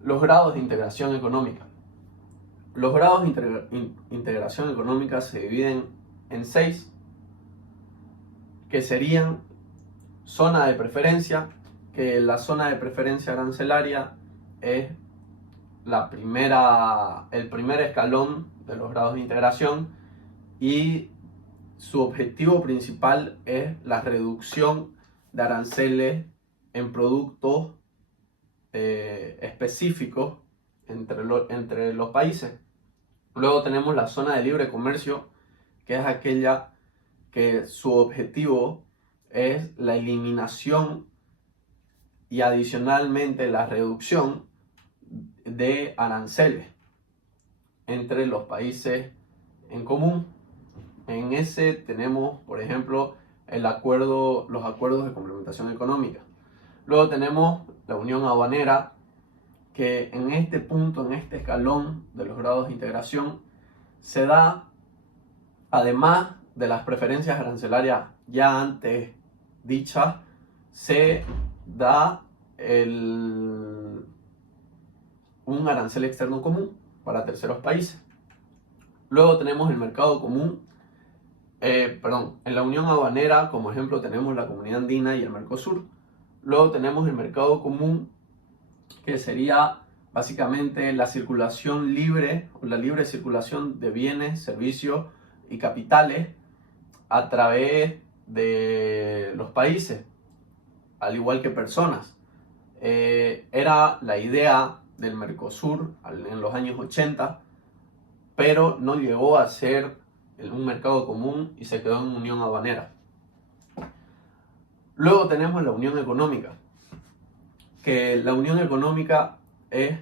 Los grados de integración económica. Los grados de integración económica se dividen en 6, que serían zona de preferencia, que la zona de preferencia arancelaria es el primer escalón de los grados de integración, y su objetivo principal es la reducción de aranceles en productos específicos entre los países. Luego tenemos la zona de libre comercio, que es aquella que su objetivo es la eliminación y adicionalmente la reducción de aranceles entre los países en común. En ese tenemos, por ejemplo, los acuerdos de complementación económica. Luego tenemos la unión aduanera, que en este punto, en este escalón de los grados de integración, se da, además de las preferencias arancelarias ya antes dichas, se da un arancel externo común para terceros países. Luego tenemos el mercado común, en la unión aduanera, como ejemplo, tenemos la Comunidad Andina y el Mercosur. Luego tenemos el mercado común, que sería básicamente la circulación libre o la libre circulación de bienes, servicios y capitales a través de los países, al igual que personas. Era la idea del Mercosur en los años 80, pero no llegó a ser un mercado común y se quedó en unión aduanera. Luego tenemos la unión económica, que la unión económica es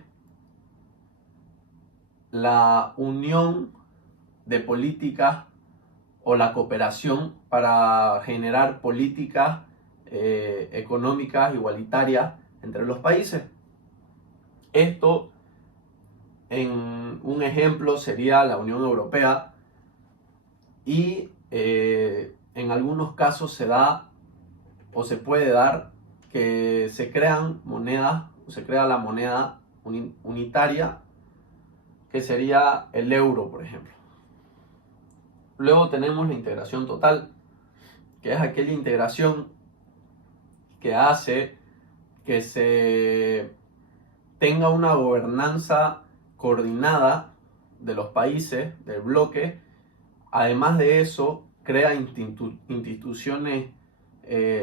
la unión de políticas o la cooperación para generar políticas económicas igualitarias entre los países. Esto, en un ejemplo, sería la Unión Europea, y en algunos casos se da o se puede dar que se crean monedas, o se crea la moneda unitaria, que sería el euro, por ejemplo. Luego tenemos la integración total, que es aquella integración que hace que se tenga una gobernanza coordinada de los países del bloque. Además de eso, crea instituciones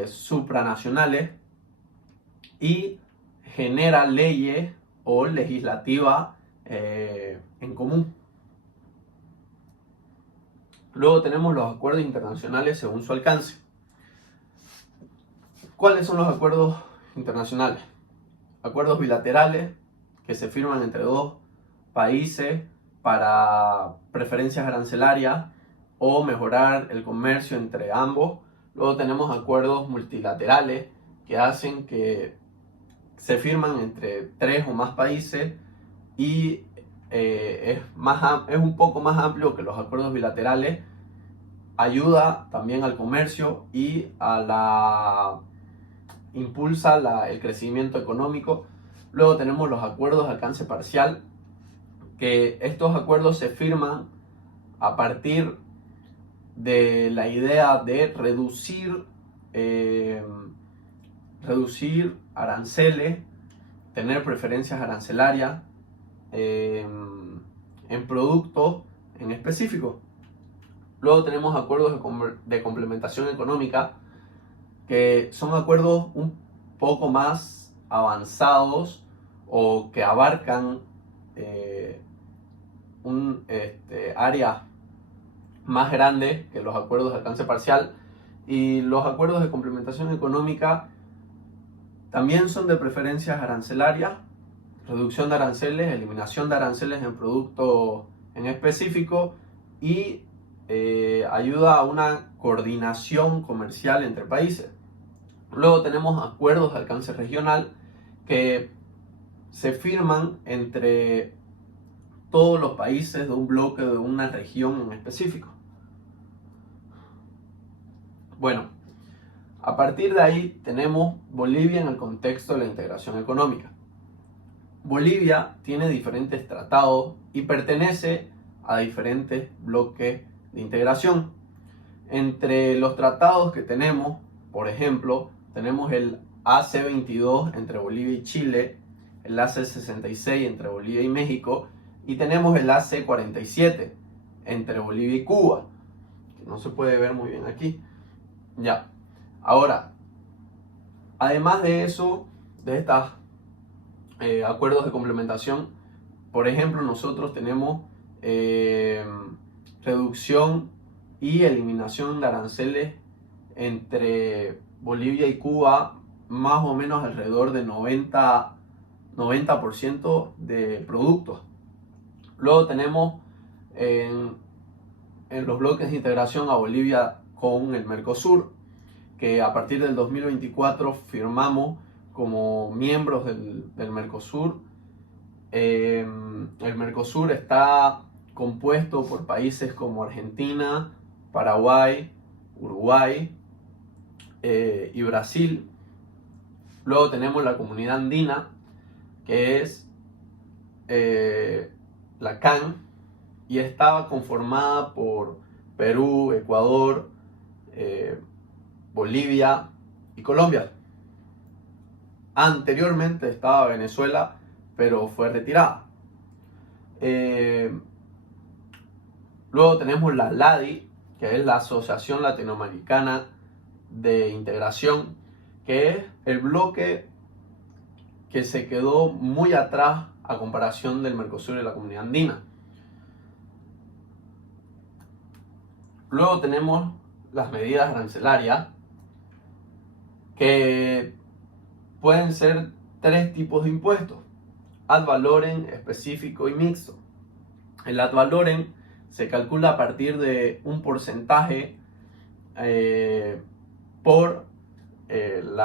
supranacionales y genera leyes o legislativa en común. Luego tenemos los acuerdos internacionales según su alcance. ¿Cuáles son los acuerdos internacionales? Acuerdos bilaterales que se firman entre dos países para preferencias arancelarias o mejorar el comercio entre ambos. Luego tenemos acuerdos multilaterales que hacen que se firman entre 3 o más países y es un poco más amplio que los acuerdos bilaterales. Ayuda también al comercio y impulsa el crecimiento económico. Luego tenemos los acuerdos de alcance parcial, que estos acuerdos se firman a partir de la idea de reducir aranceles, tener preferencias arancelarias en productos en específico. Luego tenemos acuerdos de complementación económica, que son acuerdos un poco más avanzados o que abarcan áreas más grandes que los acuerdos de alcance parcial. Y los acuerdos de complementación económica también son de preferencias arancelarias, reducción de aranceles, eliminación de aranceles en productos en específico, y ayuda a una coordinación comercial entre países. Luego tenemos acuerdos de alcance regional, que se firman entre todos los países de un bloque, de una región en específico. Bueno, a partir de ahí tenemos Bolivia en el contexto de la integración económica. Bolivia tiene diferentes tratados y pertenece a diferentes bloques de integración. Entre los tratados que tenemos, por ejemplo, tenemos el AC-22 entre Bolivia y Chile, el AC-66 entre Bolivia y México, y tenemos el AC-47 entre Bolivia y Cuba, que no se puede ver muy bien aquí. Ya, ahora, además de eso, de estos acuerdos de complementación, por ejemplo, nosotros tenemos reducción y eliminación de aranceles entre Bolivia y Cuba, más o menos alrededor de 90% de productos. Luego tenemos en los bloques de integración a Bolivia con el Mercosur, que a partir del 2024 firmamos como miembros del Mercosur. El Mercosur está compuesto por países como Argentina, Paraguay, Uruguay y Brasil. Luego tenemos la Comunidad Andina, que es la CAN, y estaba conformada por Perú, Ecuador, Bolivia y Colombia. Anteriormente estaba Venezuela, pero fue retirada. Luego tenemos la LADI, que es la Asociación Latinoamericana de Integración, que es el bloque que se quedó muy atrás a comparación del Mercosur y la Comunidad Andina. Luego tenemos las medidas arancelarias, que pueden ser tres tipos de impuestos: ad valorem, específico y mixto. El ad valorem se calcula a partir de un porcentaje por el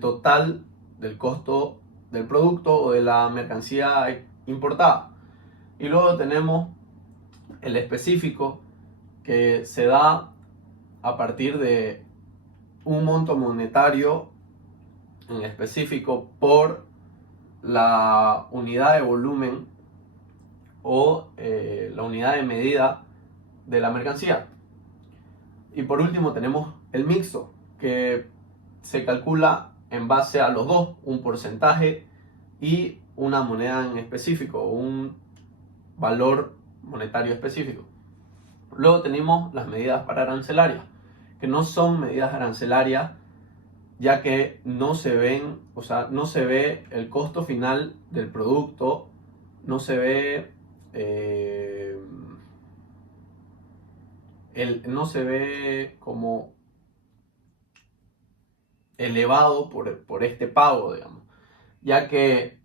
total del costo del producto o de la mercancía importada. Y luego tenemos el específico, que se da a partir de un monto monetario en específico por la unidad de volumen o la unidad de medida de la mercancía. Y por último tenemos el mixto, que se calcula en base a los dos, un porcentaje y una moneda en específico, un valor monetario específico. Luego tenemos las medidas pararancelarias, que no son medidas arancelarias, ya que no se ven, o sea, no se ve el costo final del producto, no se ve no se ve como elevado por este pago, digamos, ya que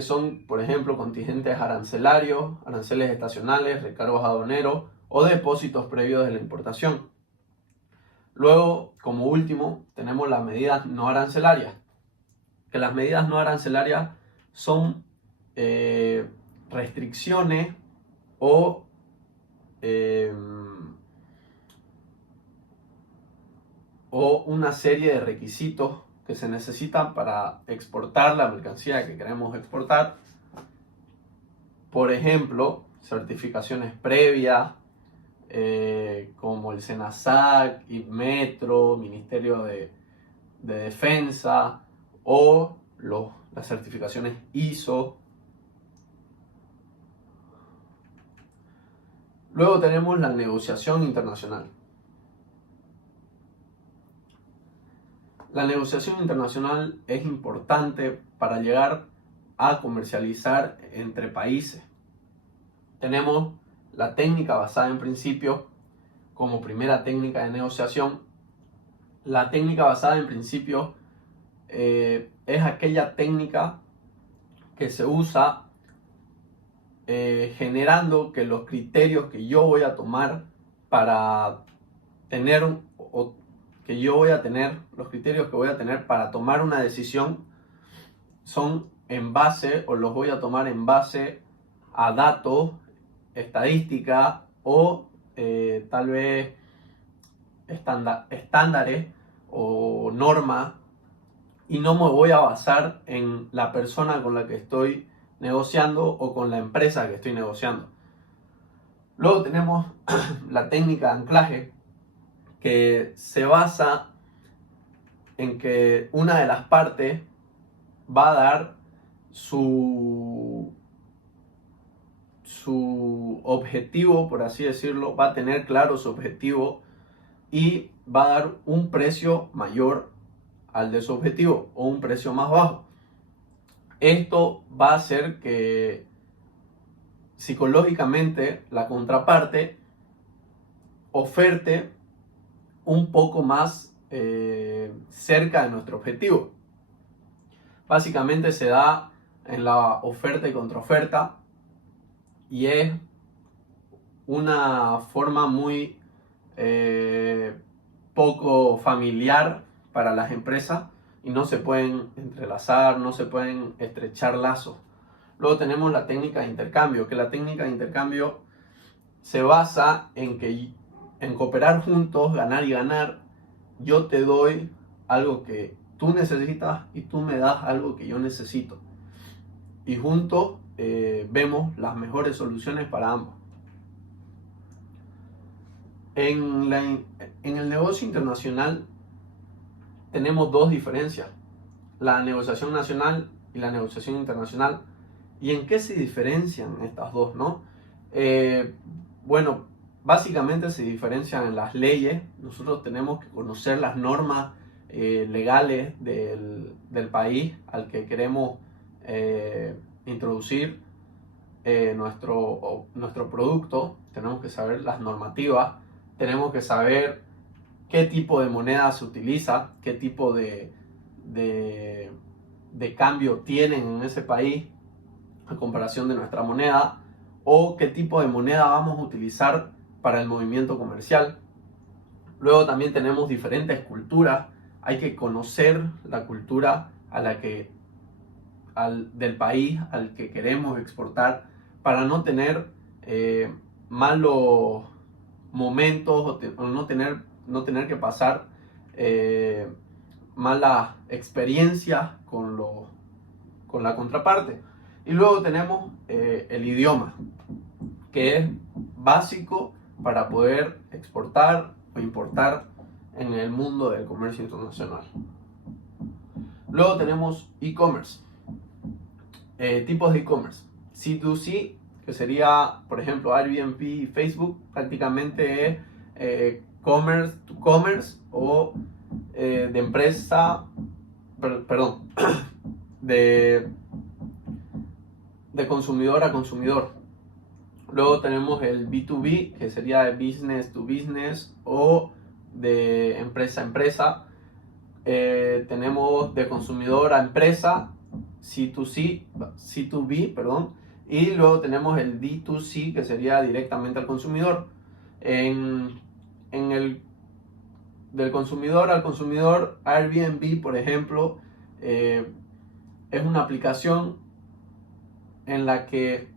son, por ejemplo, contingentes arancelarios, aranceles estacionales, recargos aduaneros o depósitos previos de la importación. Luego, como último, tenemos las medidas no arancelarias, que las medidas no arancelarias son restricciones o una serie de requisitos que se necesitan para exportar la mercancía que queremos exportar. Por ejemplo, certificaciones previas como el SENASAC, IPMETRO, Ministerio de Defensa o las certificaciones ISO. Luego tenemos la negociación internacional. La negociación internacional es importante para llegar a comercializar entre países. Tenemos la técnica basada en principios como primera técnica de negociación. La técnica basada en principios es aquella técnica que se usa generando que los criterios que yo voy a tomar para tener los criterios que voy a tener para tomar una decisión son en base, o los voy a tomar en base a datos, estadística o tal vez estándares o normas y no me voy a basar en la persona con la que estoy negociando o con la empresa que estoy negociando. Luego tenemos la técnica de anclaje, que se basa en que una de las partes va a dar su objetivo, por así decirlo, va a tener claro su objetivo y va a dar un precio mayor al de su objetivo o un precio más bajo. Esto va a hacer que psicológicamente la contraparte oferte un poco más cerca de nuestro objetivo. Básicamente se da en la oferta y contraoferta y es una forma muy poco familiar para las empresas y no se pueden entrelazar, no se pueden estrechar lazos. Luego tenemos la técnica de intercambio, que la técnica de intercambio se basa en cooperar juntos, ganar y ganar. Yo te doy algo que tú necesitas y tú me das algo que yo necesito. Y juntos vemos las mejores soluciones para ambos. En el negocio internacional tenemos dos diferencias, la negociación nacional y la negociación internacional. ¿Y en qué se diferencian estas dos, no? Bueno, básicamente se diferencian en las leyes. Nosotros tenemos que conocer las normas legales del país al que queremos introducir nuestro producto. Tenemos que saber las normativas, tenemos que saber qué tipo de moneda se utiliza, qué tipo de cambio tienen en ese país a comparación de nuestra moneda, o qué tipo de moneda vamos a utilizar para el movimiento comercial. Luego también tenemos diferentes culturas. Hay que conocer la cultura del país al que queremos exportar para no tener malos momentos o no tener que pasar malas experiencias con la contraparte. Y luego tenemos el idioma, que es básico para poder exportar o importar en el mundo del comercio internacional. Luego tenemos e-commerce, tipos de e-commerce. C2C, que sería, por ejemplo, Airbnb y Facebook, prácticamente es commerce to commerce o de empresa, perdón, de consumidor a consumidor. Luego tenemos el B2B, que sería de business to business o de empresa a empresa. Tenemos de consumidor a empresa, C2B, perdón. Y luego tenemos el D2C, que sería directamente al consumidor. En el del consumidor al consumidor, Airbnb, por ejemplo, es una aplicación en la que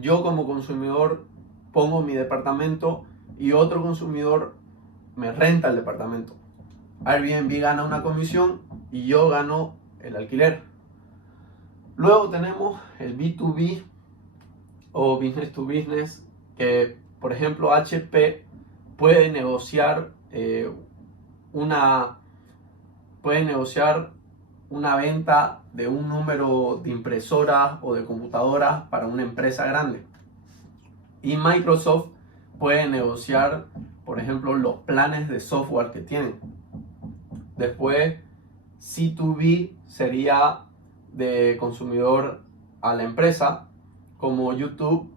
yo como consumidor pongo mi departamento y otro consumidor me renta el departamento. Airbnb gana una comisión y yo gano el alquiler. Luego tenemos el B2B o business to business, que por ejemplo HP puede negociar una venta de un número de impresoras o de computadoras para una empresa grande. Y Microsoft puede negociar, por ejemplo, los planes de software que tienen. Después, C2B sería de consumidor a la empresa, como YouTube,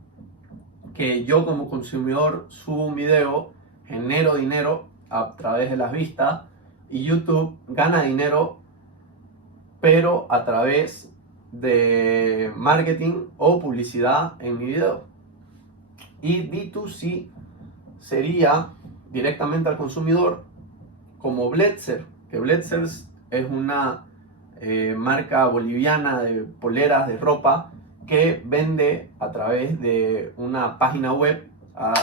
que yo como consumidor subo un video, genero dinero a través de las vistas y YouTube gana dinero pero a través de marketing o publicidad en mi video. Y D2C sería directamente al consumidor, como Bletser, que Bletser es una marca boliviana de poleras de ropa que vende a través de una página web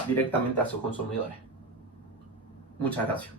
directamente a sus consumidores. Muchas gracias.